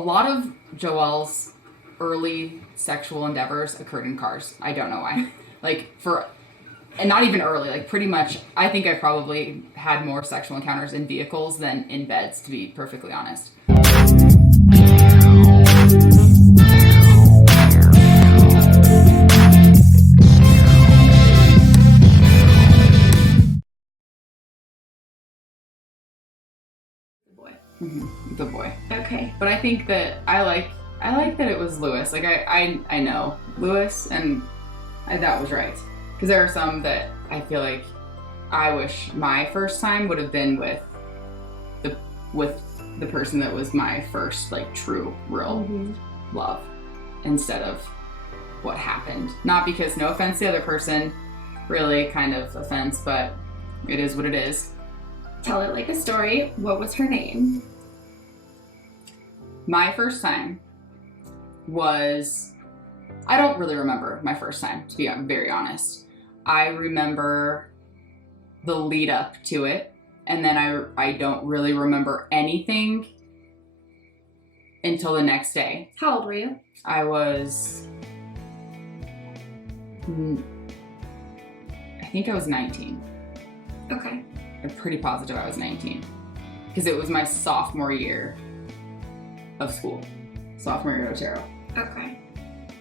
lot of Joelle's early sexual endeavors occurred in cars. I don't know why. And not even early, like pretty much, I think I probably had more sexual encounters in vehicles than in beds, to be perfectly honest. The boy. Okay. But I think that I like that it was Lewis. Like I know Lewis, and that was right. Because there are some that I feel like I wish my first time would have been with the person that was my first like true real love, instead of what happened. Not because, no offense to the other person, really kind of offense, but it is what it is. Tell it like a story. What was her name? My first time was, I don't really remember my first time, to be very honest. I remember the lead up to it, and then I don't really remember anything until the next day. How old were you? I was, I think I was 19. Okay. I'm pretty positive I was 19. Because it was my sophomore year of school. Sophomore year at Otero. Okay.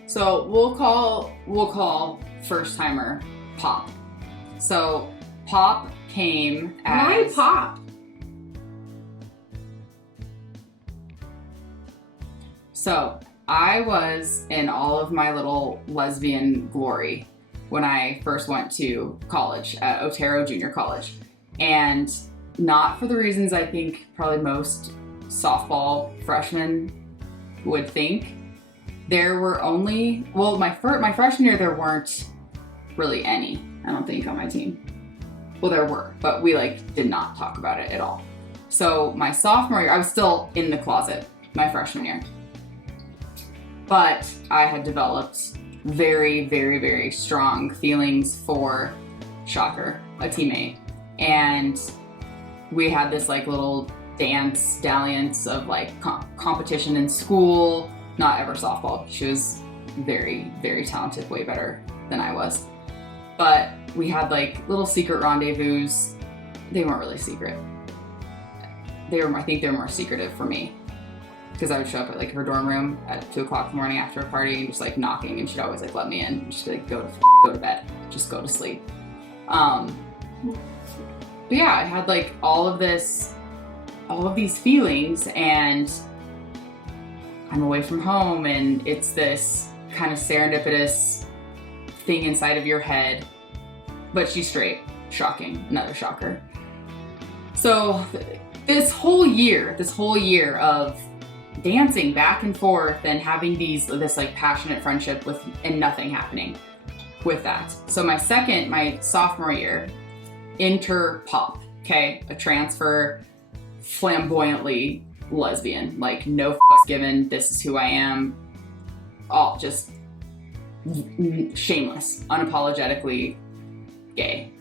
So we'll call first timer Pop. So Pop came as... Why Pop? So I was in all of my little lesbian glory when I first went to college at Otero Junior College. And not for the reasons I think probably most softball freshmen would think. There were only, well, my freshman year there weren't really any, I don't think, on my team. Well, there were, but we did not talk about it at all. So my sophomore year, I was still in the closet my freshman year. But I had developed very, very, very strong feelings for, shocker, a teammate. And we had this little dance dalliance of competition in school, not ever softball. She was very, very talented, way better than I was. But we had little secret rendezvous. They weren't really secret. I think they were more secretive for me. Because I would show up at her dorm room at 2 o'clock in the morning after a party and just knocking, and she'd always let me in and she'd be go to bed, just go to sleep. But yeah, I had all of these feelings, and I'm away from home, and it's this kind of serendipitous thing inside of your head. But she's straight. Shocking. Another shocker. So this whole year of dancing back and forth and having this passionate friendship and nothing happening with that. So my sophomore year, enter Pop, okay? A transfer, flamboyantly lesbian, no fucks given, this is who I am, all just shameless, unapologetically gay.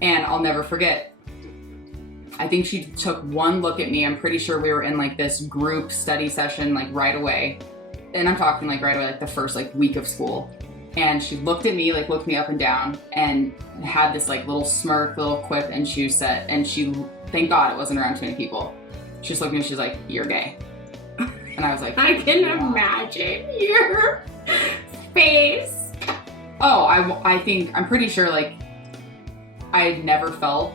And I'll never forget, I think she took one look at me. I'm pretty sure we were in this group study session right away. And I'm talking right away, the first week of school. And she looked at me, looked me up and down, and had this little smirk, little quip, and she said, thank God it wasn't around too many people. She just looked at me and she's like, "You're gay." And I was like, I can imagine your face. Oh, I'm pretty sure I never felt,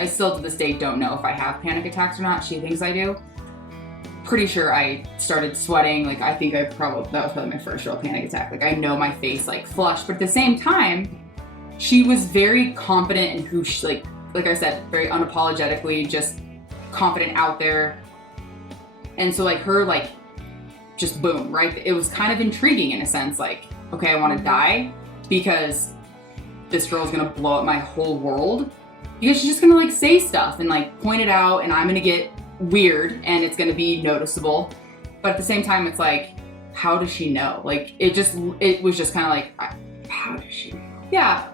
I still to this day don't know if I have panic attacks or not. She thinks I do. Pretty sure I started sweating. I think that was probably my first real panic attack. I know my face flushed, but at the same time, she was very confident in who she, like I said, very unapologetically, just confident out there. And so her just boom, right? It was kind of intriguing in a sense, okay, I want to die because this girl's gonna blow up my whole world. Because she's just gonna say stuff and point it out, and I'm gonna get weird and it's gonna be noticeable. But at the same time, it's how does she know? It was just kind of how does she know? Yeah.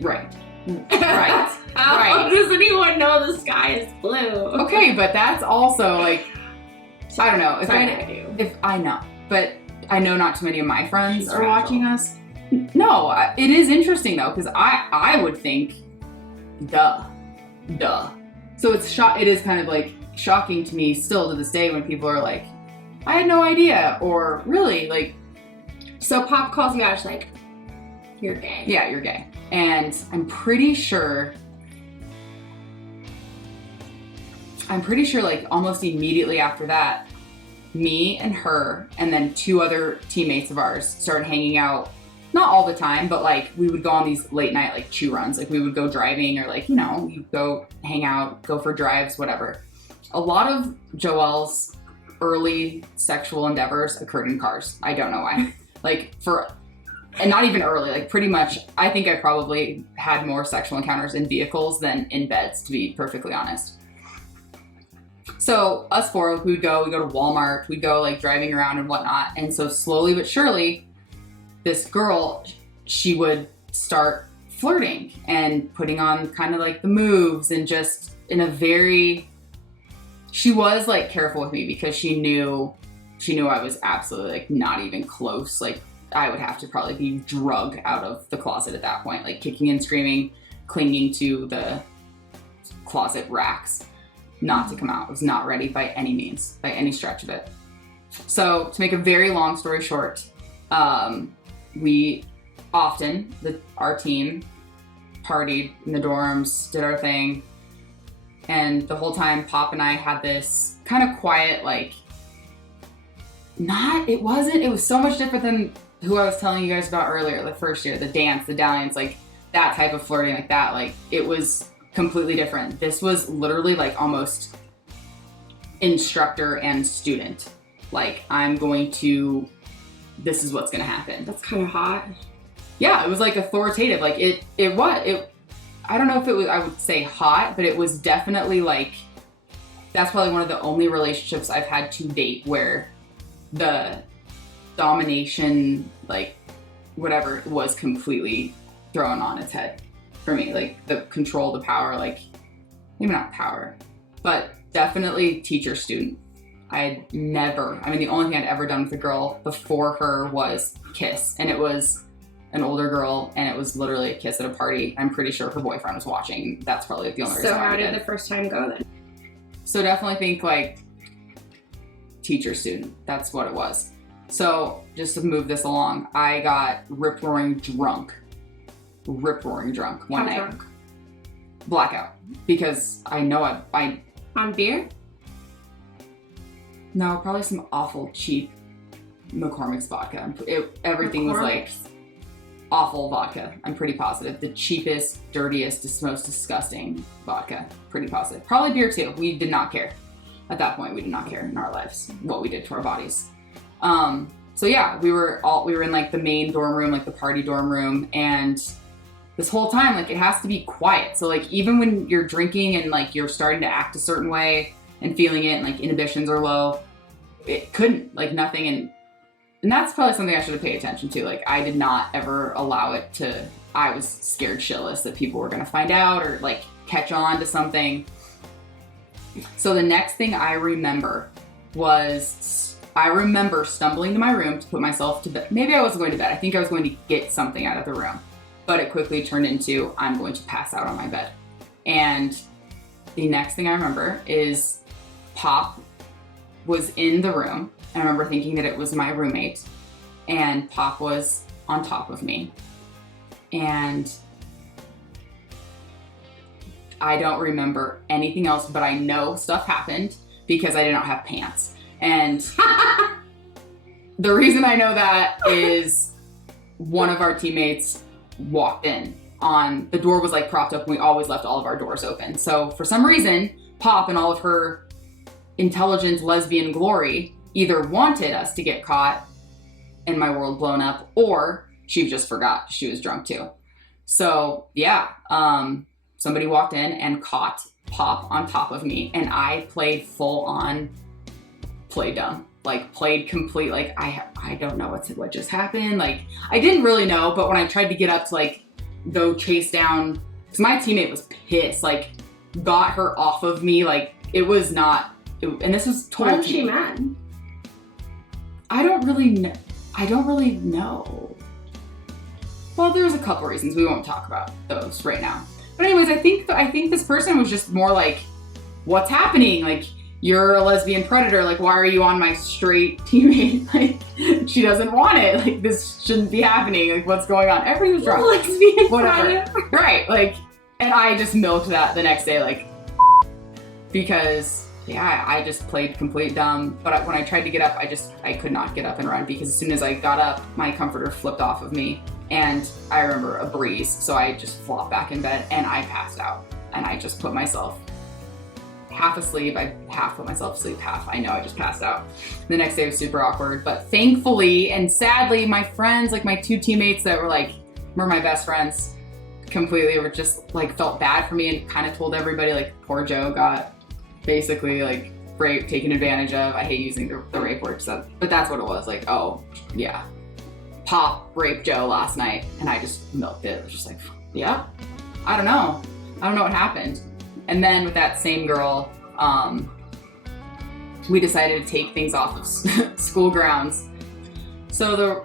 Right. Right. How right. does anyone know the sky is blue? Okay, but that's also I don't know. If I know, but I know not too many of my friends She's are watching us. No, it is interesting though, because I would think, duh. So it is kind of like shocking to me still to this day when people are like, I had no idea, or really, like. So Pop calls you out, she's like, you're gay. Yeah, you're gay. And I'm pretty sure like almost immediately after that, me and her and then 2 other teammates of ours started hanging out. Not all the time, but like we would go on these late night like chew runs. Like we would go driving or like, you go hang out, go for drives, whatever. A lot of Joelle's early sexual endeavors occurred in cars. I don't know why. And not even early, like pretty much, I think I probably had more sexual encounters in vehicles than in beds, to be perfectly honest. So us 4, we'd go to Walmart, we'd go like driving around and whatnot. And so slowly but surely, this girl, she would start flirting and putting on kind of like the moves and just in a very, she was like careful with me because she knew I was absolutely like not even close. Like I would have to probably be drug out of the closet at that point, like kicking and screaming, clinging to the closet racks, not to come out. I was not ready by any means, by any stretch of it. So to make a very long story short, we often, our team partied in the dorms, did our thing. And the whole time Pop and I had this kind of quiet, like, it was so much different than who I was telling you guys about earlier, the first year, the dance, the dalliance, like that type of flirting like that. Like it was completely different. This was literally like almost instructor and student. Like this is what's gonna happen. That's kind of hot. Yeah, it was like authoritative. Like I don't know if it was, I would say hot, but it was definitely like, that's probably one of the only relationships I've had to date where the domination, like whatever, was completely thrown on its head for me. Like the control, the power, like maybe not power, but definitely teacher-student. The only thing I'd ever done with a girl before her was kiss, and it was an older girl, and it was literally a kiss at a party. I'm pretty sure her boyfriend was watching. That's probably the only reason So why how did the first time go then? So definitely think like teacher-student. That's what it was. So just to move this along, I got rip-roaring drunk one night. Drunk? Blackout. Because I know I On beer? No, probably some awful cheap McCormick's vodka. Everything was like awful vodka. I'm pretty positive. The cheapest, dirtiest, most disgusting vodka. Pretty positive. Probably beer too. We did not care. At that point, we did not care in our lives what we did to our bodies. So yeah, we were in like the main dorm room, like the party dorm room, and this whole time, like it has to be quiet. So like even when you're drinking and like you're starting to act a certain way and feeling it, and like inhibitions are low, it couldn't, like nothing. And that's probably something I should have paid attention to. Like I did not ever allow it to, I was scared shitless that people were gonna find out or like catch on to something. So the next thing I remember was, I remember stumbling to my room to put myself to bed. Maybe I wasn't going to bed. I think I was going to get something out of the room. But it quickly turned into, I'm going to pass out on my bed. And the next thing I remember is Pop was in the room. And I remember thinking that it was my roommate. And Pop was on top of me. And I don't remember anything else, but I know stuff happened because I did not have pants. And the reason I know that is one of our teammates walked in on, the door was like propped up, and we always left all of our doors open. So for some reason, Pop and all of her intelligent lesbian glory either wanted us to get caught and my world blown up, or she just forgot she was drunk too. So yeah, somebody walked in and caught Pop on top of me, and I played full on play dumb, like played complete, like I don't know what just happened. Like I didn't really know, but when I tried to get up to like go chase down, because my teammate was pissed, like got her off of me, like it was not and this was Why told was to she me. mad? I don't really know. Well, there's a couple reasons. We won't talk about those right now. But anyways, I think this person was just more like, what's happening? Like, you're a lesbian predator. Like, why are you on my straight teammate? Like, she doesn't want it. Like, this shouldn't be happening. Like, what's going on? Everybody was drunk. Lesbian Whatever. predator. Right. Like, and I just milked that the next day, like, because, yeah, I just played complete dumb. But when I tried to get up, I could not get up and run, because as soon as I got up, my comforter flipped off of me. And I remember a breeze. So I just flopped back in bed and I passed out. And I just put myself half asleep. I half put myself asleep, half I know I just passed out. The next day was super awkward, but thankfully and sadly, my friends, like my 2 teammates that were my best friends, completely were just like felt bad for me and kind of told everybody like poor Joe got basically like raped, taken advantage of. I hate using the rape word, but that's what it was. Like, oh yeah, Pop raped Joe last night, and I just milked it. It was just like, yeah, I don't know what happened. And then with that same girl, we decided to take things off of school grounds. So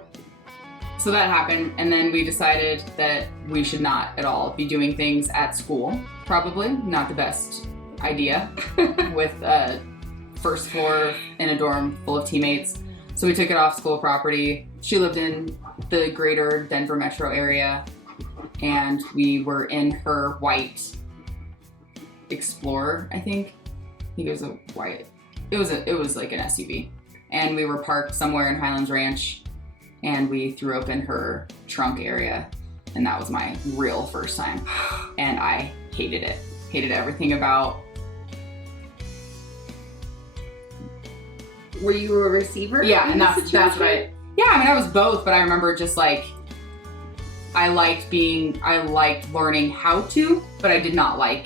that happened, and then we decided that we should not at all be doing things at school. Probably not the best idea with first floor in a dorm full of teammates. So we took it off school property. She lived in the greater Denver metro area, and we were in her white Explorer, I think it was a white, it was like an SUV, and we were parked somewhere in Highlands Ranch, and we threw open her trunk area, and that was my real first time, and I hated everything about. Were you a receiver? Yeah, and that's what I mean, I was both, but I remember just like I liked learning how to, but I did not like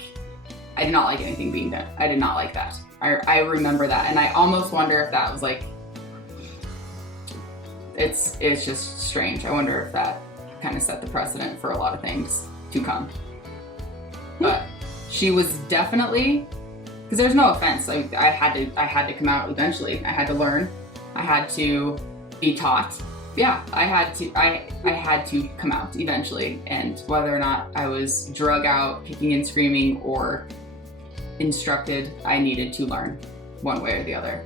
anything being done. I did not like that. I remember that, and I almost wonder if that was like, it's just strange. I wonder if that kind of set the precedent for a lot of things to come. But she was definitely, because there's no offense. I had to come out eventually. I had to learn. I had to be taught. Yeah, I had to come out eventually, and whether or not I was drug out, kicking and screaming, or instructed, I needed to learn one way or the other.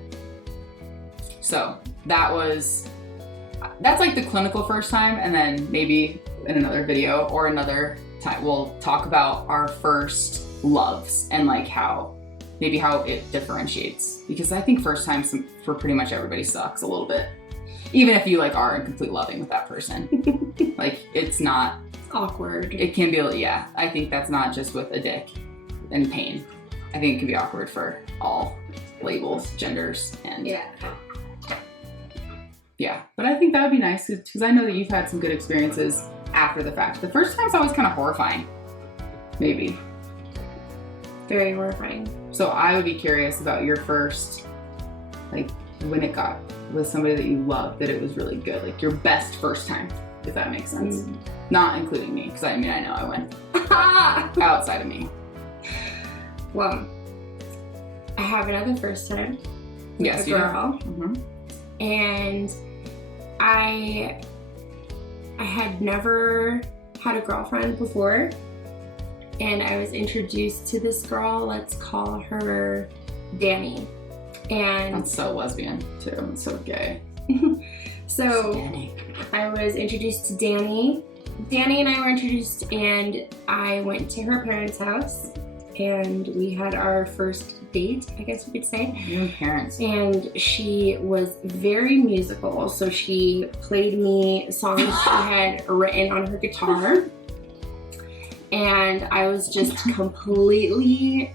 So that's like the clinical first time, and then maybe in another video or another time we'll talk about our first loves and like how it differentiates, because I think first time for pretty much everybody sucks a little bit, even if you like are in complete loving with that person. Like, it's not awkward. It can be, yeah. I think that's not just with a dick and pain. I think it can be awkward for all labels, genders, and yeah. But I think that would be nice, because I know that you've had some good experiences after the fact. The first time's always kind of horrifying, maybe. Very horrifying. So I would be curious about your first, like, when it got with somebody that you loved, that it was really good, like your best first time, if that makes sense. Not including me, because I mean, I know I went outside of me. Well, I have another first time with Yes, a you do. girl, and I had never had a girlfriend before, and I was introduced to this girl. Let's call her Danny. And That's so lesbian too. It's so gay. So Danny. I was introduced to Danny. Danny and I were introduced, and I went to her parents' house, and we had our first date, I guess you could say. Your parents. And she was very musical, so she played me songs she had written on her guitar. And I was just completely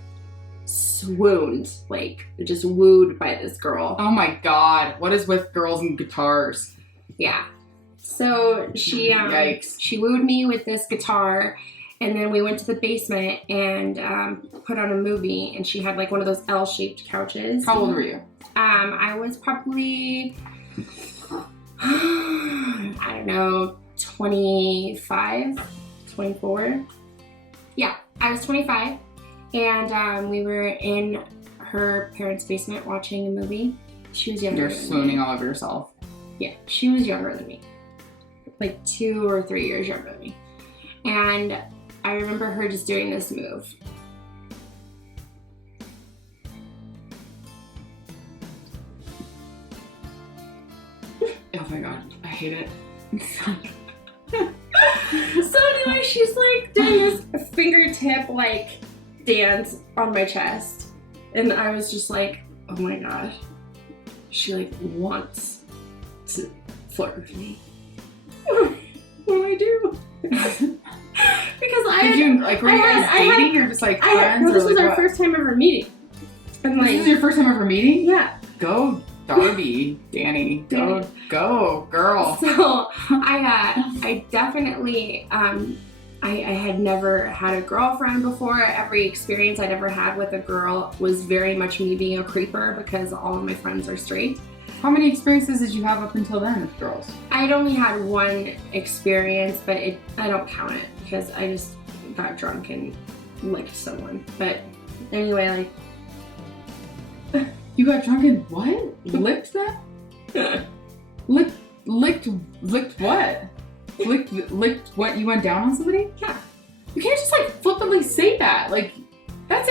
swooned, like just wooed by this girl. Oh my god, what is with girls and guitars? Yeah. So she Yikes. she wooed me with this guitar, and then we went to the basement and put on a movie, and she had like one of those L-shaped couches. How old were you? I was probably I don't know, 25, 24. Yeah, I was 25, and we were in her parents' basement watching a movie. She was younger You're than swooning me. all over yourself. Yeah, she was younger than me. Like 2 or 3 years younger than me. And I remember her just doing this move. Oh my god, I hate it. So anyway, she's like doing this fingertip like dance on my chest. And I was just like, oh my god. She like wants to flirt with me. What do I do? Because Did you, like, were you guys dating or just like friends? No, this or was like our what? first time ever meeting. And This was your first time ever meeting? yeah. Go, Darby, Danny. Go, girl. So I definitely, I had never had a girlfriend before. Every experience I'd ever had with a girl was very much me being a creeper because all of my friends are straight. How many experiences did you have up until then with girls? I'd only had one experience, but I don't count it because I just got drunk and licked someone. But anyway, like, You got drunk and what? Licked that? Licked what? Licked what? You went down on somebody? yeah. You can't just like flippantly say that. Like, that's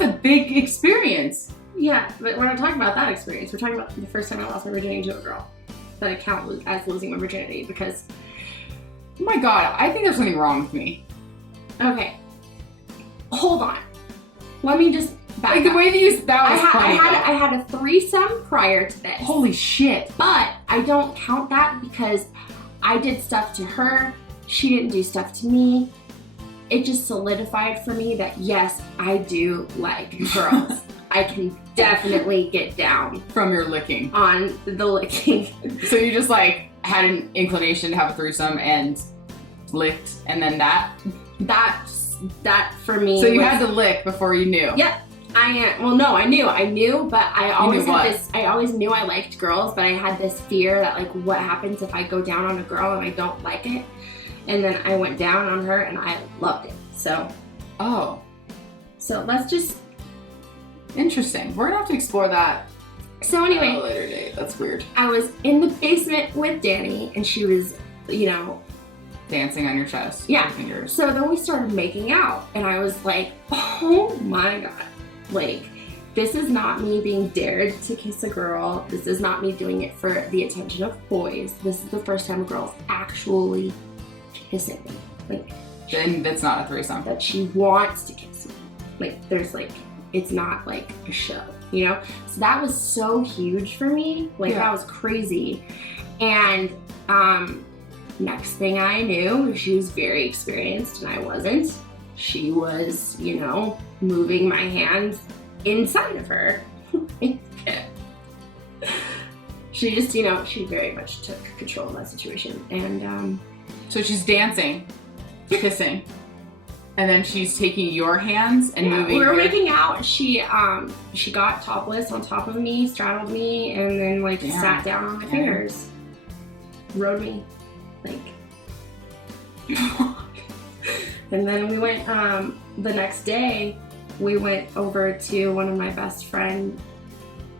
a big experience. Yeah, but we're not talking about that experience. We're talking about the first time I lost my virginity to a girl. That I count as losing my virginity because... Oh my god, I think there's something wrong with me. Okay. Hold on. Let me just back Like the up. way that was funny. I had a threesome prior to this. Holy shit. But I don't count that because I did stuff to her. She didn't do stuff to me. It just solidified for me that yes, I do like girls. I can definitely get down From your licking. on the licking. So you just like had an inclination to have a threesome and licked and then that? That for me. So you was, had to lick before you knew? Yep. Well, no, I knew, but I always knew had what? this. I always knew I liked girls, but I had this fear that like, what happens if I go down on a girl and I don't like it? And then I went down on her and I loved it. So let's just. Interesting. We're gonna have to explore that So at a anyway, later date. That's weird. I was in the basement with Danny, and she was, Dancing on your chest. Yeah. With your fingers. So then we started making out, and I was like, oh my god, like, this is not me being dared to kiss a girl. This is not me doing it for the attention of boys. This is the first time a girl's actually kissing me. Like, Then that's not a threesome. that she wants to kiss me. Like, there's like, it's not like a show, So that was so huge for me. Like, Yeah. that was crazy. And, next thing I knew, she was very experienced and I wasn't. She was, moving my hands inside of her. She just, she very much took control of that situation. And, So she's dancing, kissing, and then she's taking your hands and moving. we were her- making out. She got topless on top of me, straddled me, and then like Damn. sat down on my Damn. fingers, rode me, like. And then we went. The next day, we went over to one of my best friend.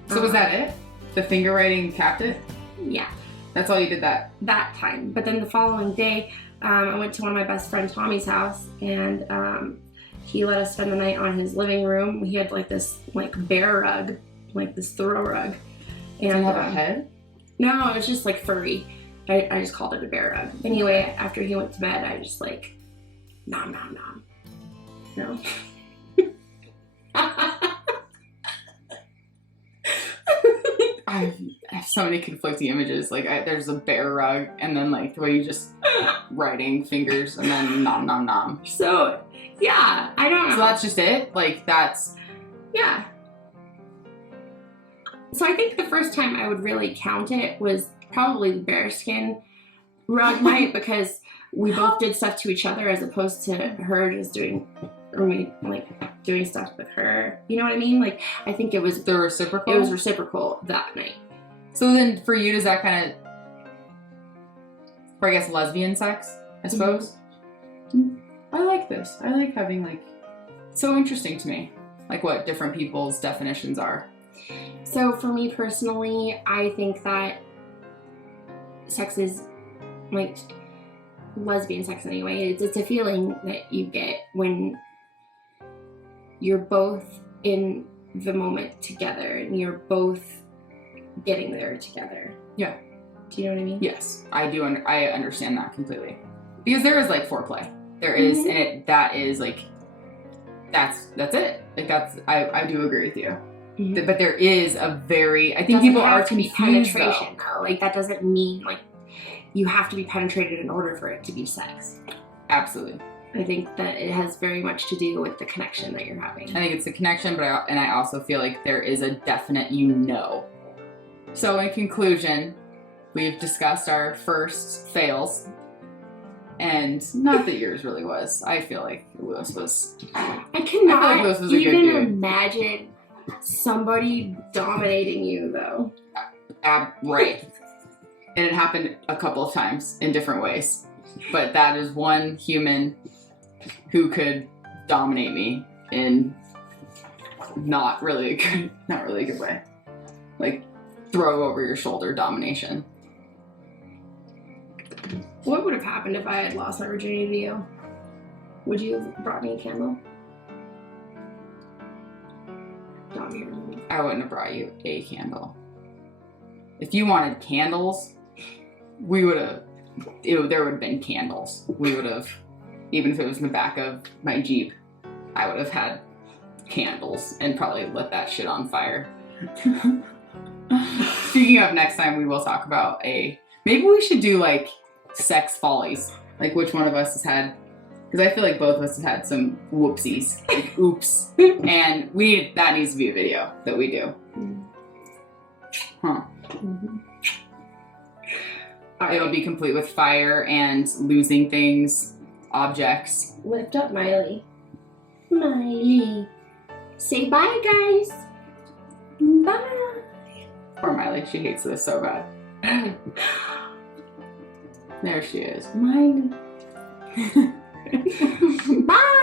So was that it? The finger writing capped it? Yeah, That's all you did that? that time. But then the following day, I went to one of my best friend Tommy's house, and he let us spend the night on his living room. He had like this bear rug, like this throw rug. And Did it have a head? no, it was just like furry. I just called it a bear rug. Anyway, after he went to bed, I just like nom nom nom. No. I have so many conflicting images. Like, there's a bear rug, and then like the way you just writing fingers, and then nom nom nom. So yeah, I don't know. So that's just it. Like that's Yeah. So I think the first time I would really count it was probably the bearskin rug night because we both did stuff to each other as opposed to her just doing stuff with her. You know what I mean? Like, I think it was the reciprocal. It was reciprocal that night. So then, for you, does that kind of, for I guess lesbian sex, I suppose? I like this. I like having like, it's so interesting to me. like what different people's definitions are. So for me personally, I think that sex is like lesbian sex anyway. It's a feeling that you get when you're both in the moment together and you're both getting there together. Yeah. Do you know what I mean? Yes, I do. I understand that completely, because there is like foreplay. There is, and that is like that's it. Like I do agree with you. Mm-hmm. But there is a very, I think people are confused penetration though. Like that doesn't mean like you have to be penetrated in order for it to be sex. Absolutely. I think that it has very much to do with the connection that you're having. I think it's the connection, but I also feel like there is a definite So in conclusion, we've discussed our first fails, and not that yours really was. I feel like Lewis was. I cannot like Lewis was a good even dude. imagine somebody dominating you though. Right. And it happened a couple of times in different ways. But that is one human who could dominate me in not really a good way. Like throw over your shoulder domination. What would have happened if I had lost my virginity to you? Would you have brought me a candle? I wouldn't have brought you a candle. If you wanted candles, we would have. There would have been candles. We would have, even if it was in the back of my Jeep, I would have had candles and probably lit that shit on fire. Speaking of, next time we will talk about maybe we should do like sex follies, like which one of us has had. Because I feel like both of us have had some whoopsies, like oops, and that needs to be a video that we do. Huh. Mm-hmm. It'll be complete with fire and losing things, objects. Lift up Miley. Miley. Say bye, guys. Bye. Poor Miley, she hates this so bad. There she is. Miley. Bye.